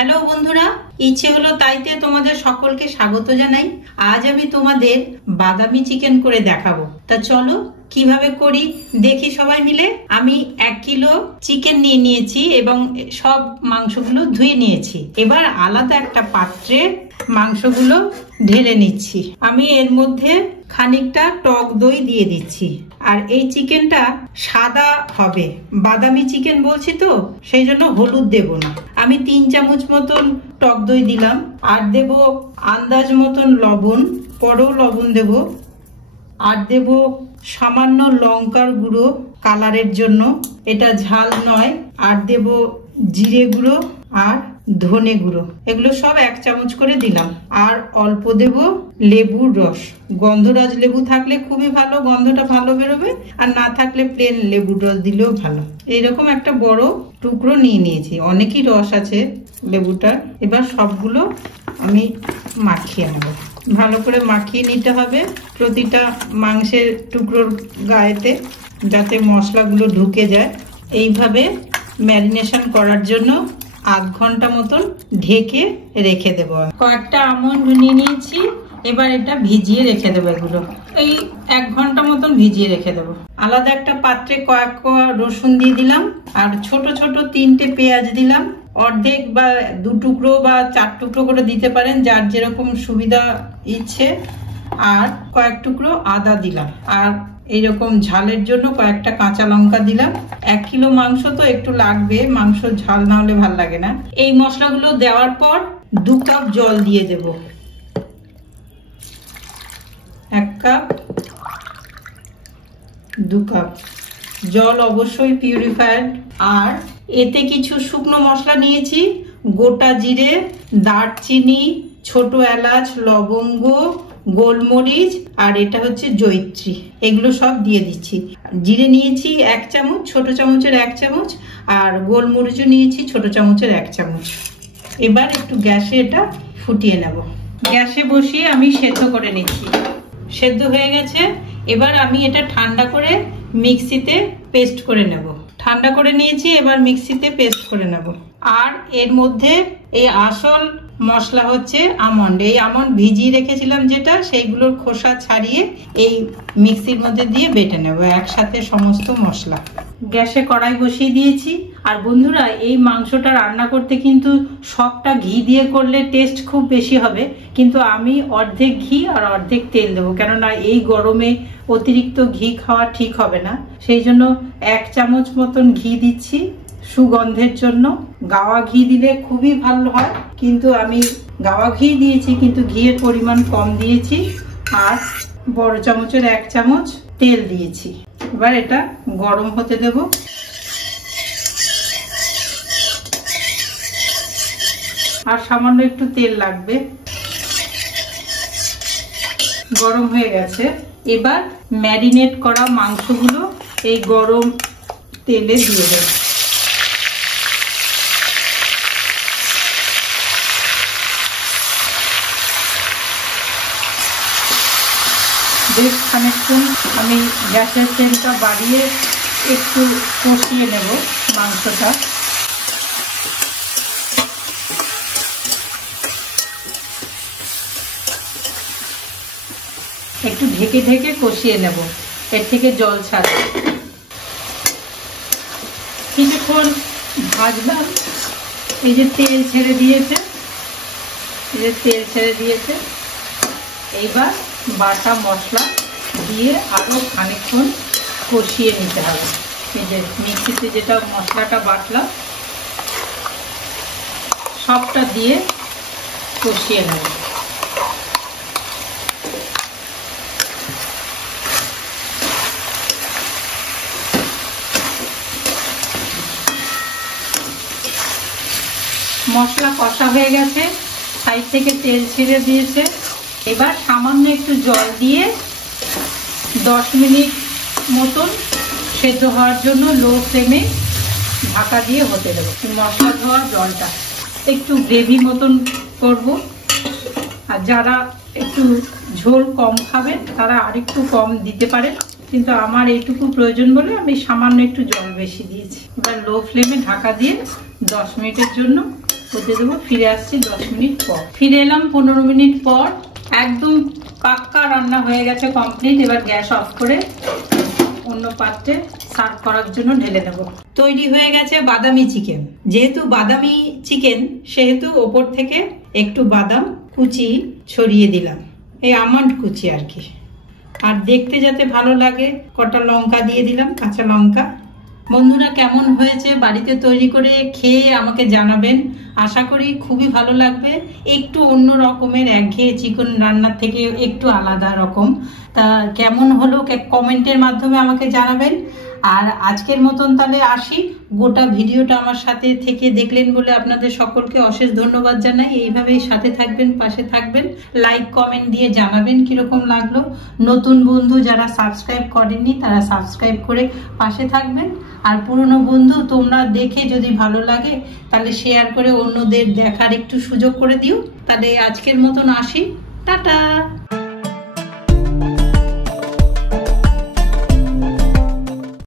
Hello বন্ধুরা, ইচ্ছে হলো তাইতে তোমাদের সকলকে স্বাগত জানাই। আজ আমি তোমাদের বাদামি চিকেন করে দেখাবো। তা চলো কিভাবে করি দেখি সবাই মিলে। আমি 1 কিলো চিকেন নিয়ে নিয়েছি এবং সব মাংসগুলো ধুয়ে নিয়েছি। এবার আলাদা একটা পাত্রে মাংসগুলো ঢেলে নিচ্ছি। আমি এর মধ্যে খানিকটা টক দই দিয়ে দিচ্ছি। আর এই চিকেনটা সাদা হবে, বাদামি চিকেন বলছি তো সেই জন্য হলুদ দেব না। আমি 3 চামচ মতন টক দই দিলাম, আর দেব আন্দাজ মতন লবণ, পরেও লবণ দেব, আর দেব সামান্য লঙ্কার গুঁড়ো কালারের জন্য, এটা ঝাল নয়, আর দেব জিরে গুঁড়ো আর ধনে গুঁড়ো, এগুলো সব 1 চামচ করে দিলাম। আর অল্প দেব লেবুর রস, গন্ধরাজ লেবু থাকলে খুবই ভালো, গন্ধটা ভালো বেরোবে, আর না থাকলে প্লেন লেবুর রস দিলেও ভালো। এইরকম একটা বড় টুকরো নিয়ে নিয়েছি, অনেকই রস আছে লেবুটার। এবার সবগুলো আমি মাখিয়ে নেব, ভালো করে মাখিয়ে নিতে হবে প্রতিটা মাংসের টুকরোর গায়েতে, যাতে মশলাগুলো ঢুকে যায়। এইভাবে ম্যারিনেশন করার জন্য আধ ঘন্টা মতন ঢেকে রেখে দেবো। কয়েকটা আমন্ড নিয়ে নিয়েছি, এবার এটা ভিজিয়ে রেখে দেবো। এগুলো এই 1 ঘন্টা মতন ভিজিয়ে রেখে দেবো। আলাদা একটা পাত্রে কয়েক কোয়া রসুন দিয়ে দিলাম, আর ছোট ছোট 3টে পেঁয়াজ দিলাম। অর্ধেক বা 2 টুকরো বা 4 টুকরো করে দিতে পারেন, যার যেরকম সুবিধা ইচ্ছে। আর কয়েক টুকরো আদা দিলাম, আর এইরকম ঝালের জন্য কয়েকটা কাঁচা লঙ্কা দিলাম। 1 কিলো মাংস তো একটু লাগবে, মাংস ঝাল না হলে ভাল লাগে না। এই মশলাগুলো দেওয়ার পর 2 কাপ জল দিয়ে দেব। 1 কাপ, 2 কাপ জল অবশ্যই পিউরিফায়ার। আর এতে কিছু শুকনো মশলা নিয়েছি, গোটা জিরে, দারচিনি, ছোট এলাচ, লবঙ্গ, গোলমরিচ, আর এটা হচ্ছে জয়িত্রী, এগুলো সব দিয়ে দিচ্ছি। জিরে নিয়েছি 1 চামচ, ছোট চামচের 1 চামচ, আর গোলমরিচও নিয়েছি ছোট চামচের 1 চামচ। এবার একটু গ্যাসে এটা ফুটিয়ে নেব। গ্যাসে বসিয়ে আমি সেদ্ধ করে নিচ্ছি। সেদ্ধ হয়ে গেছে, এবার আমি এটা ঠান্ডা করে মিক্সিতে পেস্ট করে নেব। ঠান্ডা করে নিয়েছি, এবার মিক্সিতে পেস্ট করে নেব। আর এর মধ্যে এই আসল মশলা হচ্ছে আমন্ড। এই আমন্ড ভিজিয়ে রেখেছিলাম যেটা, সেইগুলোর খোসা ছাড়িয়ে এই মিক্সির মধ্যে দিয়ে বেটে নেব একসাথে সমস্ত মশলা। গ্যাসে কড়াই বসিয়ে দিয়েছি। আর বন্ধুরা, এই মাংসটা রান্না করতে কিন্তু সবটা ঘি দিয়ে করলে টেস্ট খুব বেশি হবে, কিন্তু আমি অর্ধেক ঘি আর অর্ধেক তেল দেবো, কেননা এই গরমে অতিরিক্ত ঘি খাওয়া ঠিক হবে না। সেই জন্য 1 চামচ মতন ঘি দিচ্ছি সুগন্ধের জন্য। গাওয়া ঘি দিলে খুবই ভালো হয়, কিন্তু আমি গাওয়া ঘি দিয়েছি, কিন্তু ঘিয়ের পরিমাণ কম দিয়েছি। আর বড় চামচের 1 চামচ তেল দিয়েছি। এবার এটা গরম হতে দেব। আর সামান্য একটু তেল লাগবে। গরম হয়ে গেছে, এবার ম্যারিনেট করা মাংসগুলো এই গরম তেলে দিয়ে দেব। বেশ খানিকক্ষণ আমি গ্যাসের ফ্লেমটা বাড়িয়ে একটু কষিয়ে নেব মাংসটা। একটু ঢেকে ঢেকে কষিয়ে নেব, এর থেকে জল ছাড়বে। কিছুক্ষণ ভাজলাম, এই যে তেল ছেড়ে দিয়েছে, এইবার বাটা মশলা দিয়ে আরো খানিকক্ষণ কষিয়ে নিতে হবে। এই যে মিক্সিতে যেটা মশলাটা বাটলাম সবটা দিয়ে কষিয়ে নেব। মশলা কষা হয়ে গেছে, সাইড থেকে তেল ছেড়ে দিয়েছে। এবার সামান্য একটু জল দিয়ে 10 মিনিট মতন সেদ্ধ হওয়ার জন্য লো ফ্লেমে ঢাকা দিয়ে হতে দেবো। মশলা ধোয়ার জলটা একটু গ্রেভি মতন করব। আর যারা একটু ঝোল কম খাবেন তারা আরেকটু কম দিতে পারেন, কিন্তু আমার এইটুকু প্রয়োজন বলে আমি সামান্য একটু জল বেশি দিয়েছি। এবার লো ফ্লেমে ঢাকা দিয়ে 10 মিনিটের জন্য হতে দেবো। ফিরে আসছি 10 মিনিট পর। ফিরে এলাম 15 মিনিট পর। একদম পাক্কা রান্না হয়ে গেছে, কমপ্লিট। এবার গ্যাস অফ করে অন্য পাত্রে সার্ভ করার জন্য ঢেলে দেবো। তৈরি হয়ে গেছে বাদামি চিকেন। যেহেতু বাদামি চিকেন সেহেতু ওপর থেকে একটু বাদাম কুচি ছড়িয়ে দিলাম, এই আমন্ড কুচি আর কি। আর দেখতে যাতে ভালো লাগে কটা লঙ্কা দিয়ে দিলাম, কাঁচা লঙ্কা। বন্ধুরা, কেমন হয়েছে বাড়িতে তৈরি করে খেয়ে আমাকে জানাবেন। আশা করি খুবই ভালো লাগবে। একটু অন্য রকমের, একঘেয়ে চিকেন রান্নার থেকে একটু আলাদা রকম। তা কেমন হলো কমেন্টের মাধ্যমে আমাকে জানাবেন। আর আজকের মতন তাহলে আসি। গোটা ভিডিওটা আমার সাথে থেকে দেখলেন বলে আপনাদের সকলকে অশেষ ধন্যবাদ জানাই। এইভাবেই সাথে থাকবেন, পাশে থাকবেন, লাইক কমেন্ট দিয়ে জানাবেন কিরকম লাগলো। নতুন বন্ধু যারা সাবস্ক্রাইব করেননি তারা সাবস্ক্রাইব করে পাশে থাকবেন। আর পুরনো বন্ধু তোমরা দেখে যদি ভালো লাগে তাহলে শেয়ার করে অন্যদের দেখার একটু সুযোগ করে দিও। তাহলে আজকের মতন আসি, টাটা।